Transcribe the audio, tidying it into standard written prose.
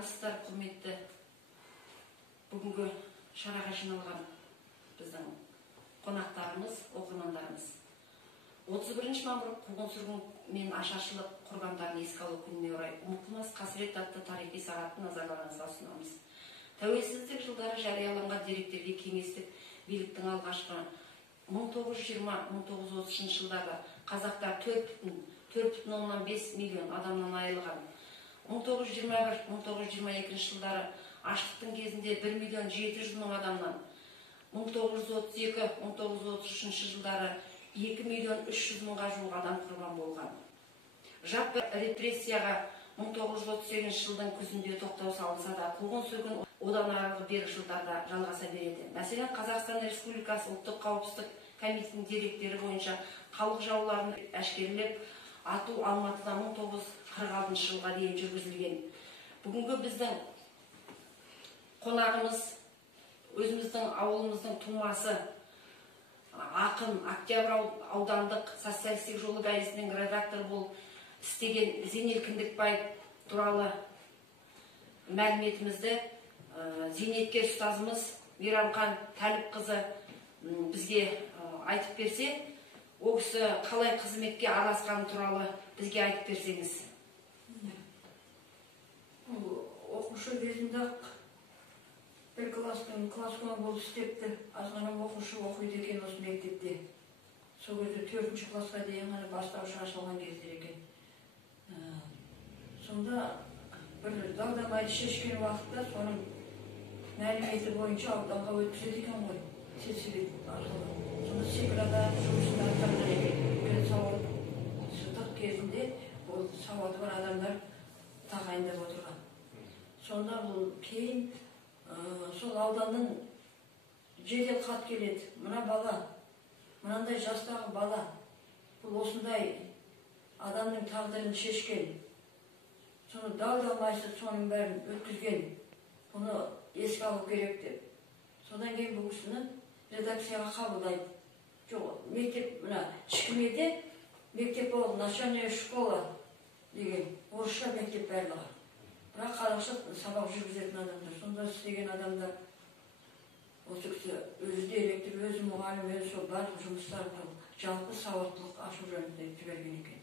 армысыздар, құрметті бүгінгі шараға жиналған біздің қонақтарымыз, оқырмандарымыз. 31 мамыр қуғын-сүргін мен ашаршылық құрбандарын еске алу күніне орай ұмытылмас қасірет атты тарихи сағатты назарларыңызға ұсынамыз. Тәуелсіздік жылдары жарияланған деректерге кеңестік биліктің алғашқы 1920-1930 жылдары қазақтар 4,5 миллион адамнан айырылған. 1921-1922 жылдары аштықтың кезінде 1 миллион 700 мың адамнан, 1932-1933 жылдары 2 миллион 300 мыңға жуық адам құрбан болған. Жаппай репрессияға 1938 жылдың күзінде тоқтау салынса да, қуғын-сүргін одан арғы бергі жылдарда жалғаса береді. Мәселен, Қазақстан Республикасы ұлттық қауіпсіздік комитетінің деректері бойынша халық жауларын әшкерелеп ату Алматыда 1946 жылға дейін жүргізілген. Бүгінгі біздің қонағымыз, өзіміздің ауылымыздың тумасы, ақын, Октябрь аудандық социалистік жолы газетінің редактор болып істеген Зейнел Кіндікбай туралы мәліметімізді зейнеткер ұстазымыз Мейрамхан Тәліпқызы бізге айтып берсе, ол кісі қалай қызметке араласқаны туралы бізге айтып берсеңіз. Оқушы кезінде бір класс-ком болып істепті. Азғана оқушы оқиды екен осы мектепте. Сол кезде 4-ші классқа дейін ғана бастауыш ашылған кездер екен. Сонда бір дау-дамайды шешкен уақытта соның мәліметі бойынша ауданға өткізеді екен ғой. Сельсовет арқылы. Сонда секретар жұмысында атқарған екен. Сауат кезінде ол сауаты бар адамдар тағайындап отырған. Сонда бұл кейін сол ауданның жедел хат келеді. Мына бала, мынандай жастағы бала, бұл осындай адамның тағдырын шешкен. Соны дау-дамайсыз соның бәрін өткізген. Бұны еске алу керек деп. Содан кейін бұл кісіні редакцияға қабылдайды. Жоқ, мектеп, мына Шкімеде мектеп ол начальная школа деген орысша мектеп барлығы. Бірақ қазақша сабақ жүргізетін адамдар. Сонда істеген адамдар осы кісі өзі директор, өзі мұғалім, өзі сол барлық жұмыстарды жалпы сауаттылық ашу жөнінде жіберген екен.